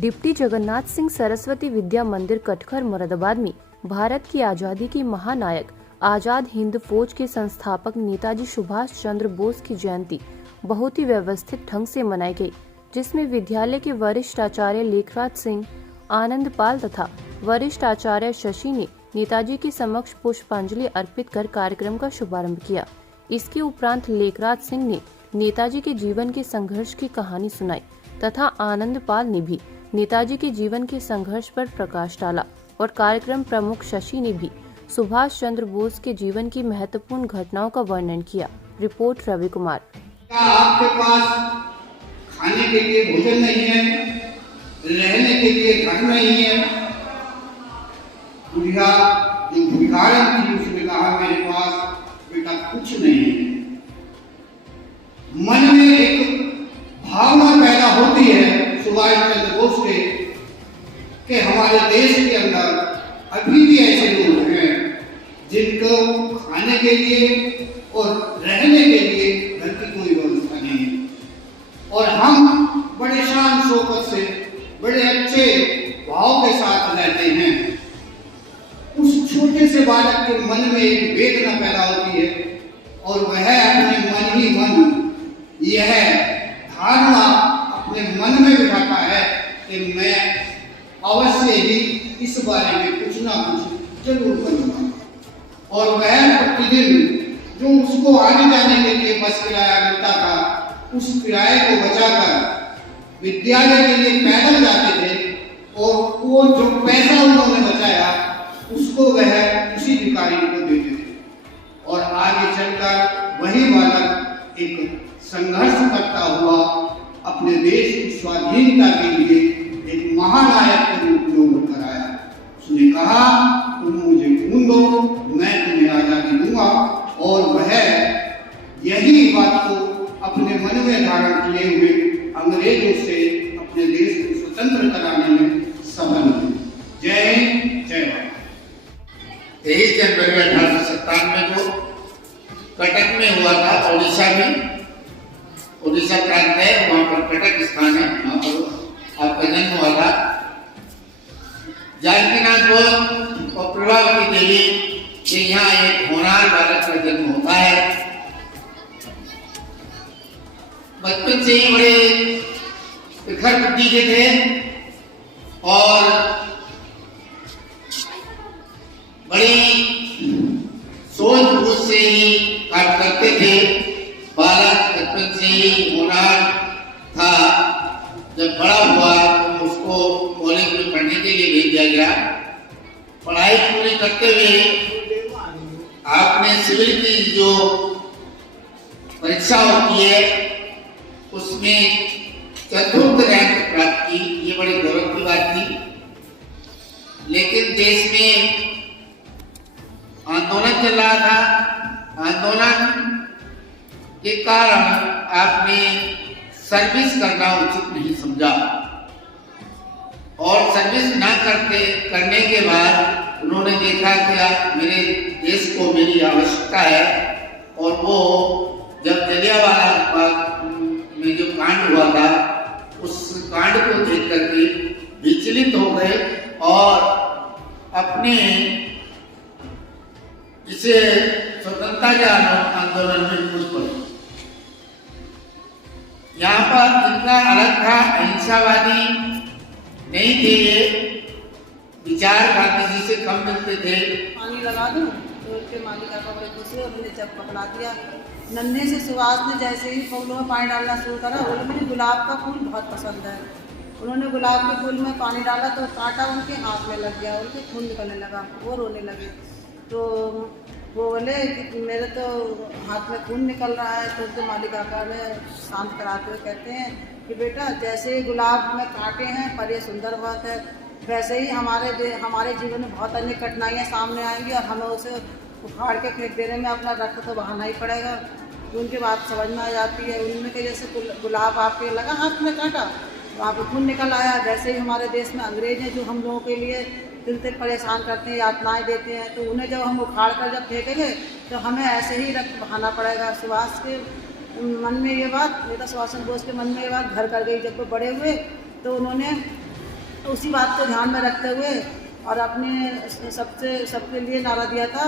Deputy Jagannath Singh Saraswati Vidya मंदिर कटघर मुरादाबाद में भारत की आजादी की महानायक आजाद हिंद फौज के संस्थापक नेताजी सुभाष चंद्र बोस की जयंती बहुत ही व्यवस्थित ढंग से मनाई गई, जिसमें विद्यालय के वरिष्ठ आचार्य लेखराज सिंह, आनंद पाल तथा वरिष्ठ आचार्य शशि ने नेताजी के समक्ष पुष्पांजलि अर्पित कर कार्यक्रम का शुभारंभ किया। इसके उपरांत लेखराज सिंह ने नेताजी के जीवन के संघर्ष की कहानी सुनाई तथा आनंद पाल ने भी नेताजी के जीवन के संघर्ष पर प्रकाश डाला और कार्यक्रम प्रमुख शशि ने भी सुभाष चंद्र बोस के जीवन की महत्वपूर्ण घटनाओं का वर्णन किया। रिपोर्ट रवि कुमार। क्या आपके पास खाने के लिए भोजन नहीं है, रहने के लिए घर नहीं है? बुढ़िया जो भिखारन थी उसने कहा मेरे पास बेटा कुछ नहीं है। मन में एक भावना पैदा होती है सुभाष चंद्र बोस के कि हमारे देश के अंदर अभी भी ऐसे लोग हैं जिनको खाने के लिए और रहने के लिए घर की कोई व्यवस्था नहीं है, और हम बड़े शान शौकत से बड़े अच्छे भाव के साथ रहते हैं। उस छोटे से बालक के मन में एक वेदना पैदा होती है और वह अपने मन ही मन यह धारणा अपने मन में बिठाता है कि मैं अवश्य ही इस बारे में कुछ ना कुछ जरूर करूंगा, और वह प्रतिदिन जो उसको आने जाने के लिए बस किराया मिलता था उस किराए को बचाकर विद्यालय के लिए पैदल जाते थे, और वो जो पैसा उन्होंने बचाया उसको वह उसी भिखारी को देते थे, और आगे चलकर वही बालक एक संघर्ष करता हुआ अपने देश की स्वाधीनता के लिए एक महानायक के रूप में उभर कर आया। उसने कहा तुम मुझे खून दो, मैं तुम्हें आजादी दूंगा, और वह यही बात को अपने मन में धारण किए हुए अंग्रेजों से अपने देश को स्वतंत्र कराने में सफल हुए। जय हिंद, जय भारत। 23 जनवरी 1897 को कटक में हुआ था। उड़ीसा प्रांत है, वहाँ पर कटक स्थान है, वहाँ पर आपका जन्म हुआ था। जानकीनाथ बोस और प्रभावती देवी के यहाँ एक होनहार बालक का जन्म होता है। बचपन से ही बड़े प्रखर बुद्धि के थे और बड़ी सोच बूझ से ही काम करते थे। बालक बचपन से ही होनहार था। जब बड़ा हुआ तो उसको कॉलेज में पढ़ने के लिए भेज दिया गया। पढ़ाई पूरी करते हुए आपने सिविल की जो परीक्षा होती है उसमें चतुर्थ रैंक प्राप्त की। ये बड़ी गौरव की बात थी। लेकिन देश में आंदोलन चल रहा था। आंदोलन के कारण आपने सर्विस करना उचित नहीं समझा, और सर्विस ना करने के बाद उन्होंने देखा कि मेरे देश को मेरी आवश्यकता है, और वो जब जलियांवाला बाग में जो कांड हुआ था उस कांड को देख करके विचलित हो गए और अपने इसे स्वतंत्रता के आंदोलन में कूद पड़े। यहाँ पर इनका अलग था, अहिंसावादी नहीं थे, ये विचार गांधी जी से कम मिलते थे। पानी लगा दूं तो उसके मालिका का बड़े खुश हुए, उन्होंने जब पकड़ा दिया। नन्हे से सुभाष ने जैसे ही फूलों में पानी डालना शुरू करा, बोले मुझे गुलाब का फूल बहुत पसंद है। उन्होंने गुलाब के फूल में पानी डाला तो कांटा उनके हाथ में लग गया, उनके खून निकलने लगा, वो रोने लगे। तो वो बोले कि मेरे तो हाथ में खून निकल रहा है। तो उनके मालिका ने शांत कराते हुए कहते हैं कि बेटा जैसे ही गुलाब में कांटे हैं पर ये सुंदर बात है, वैसे ही हमारे जीवन में बहुत अन्य कठिनाइयाँ सामने आएंगी और हमें उसे उखाड़ के फेंक देने में अपना रक्त तो बहाना ही पड़ेगा। तो उनकी बात समझ में आ जाती है। उनमें कि जैसे गुलाब आपके लगा हाथ में कांटा, वहाँ पर खून निकल आया। वैसे ही हमारे देश में अंग्रेज हैं जो हम लोगों के लिए दिल तक परेशान करते हैं, यातनाएं देते हैं, तो उन्हें जब हम उखाड़ कर जब फेंकेंगे तो हमें ऐसे ही रक्त बहाना पड़ेगा। सुभाष के मन में ये बात, नेता सुभाष चंद्र बोस के मन में ये बात घर कर गई। जब वो बड़े हुए तो उन्होंने उसी बात को ध्यान में रखते हुए और अपने सबके लिए नारा दिया था।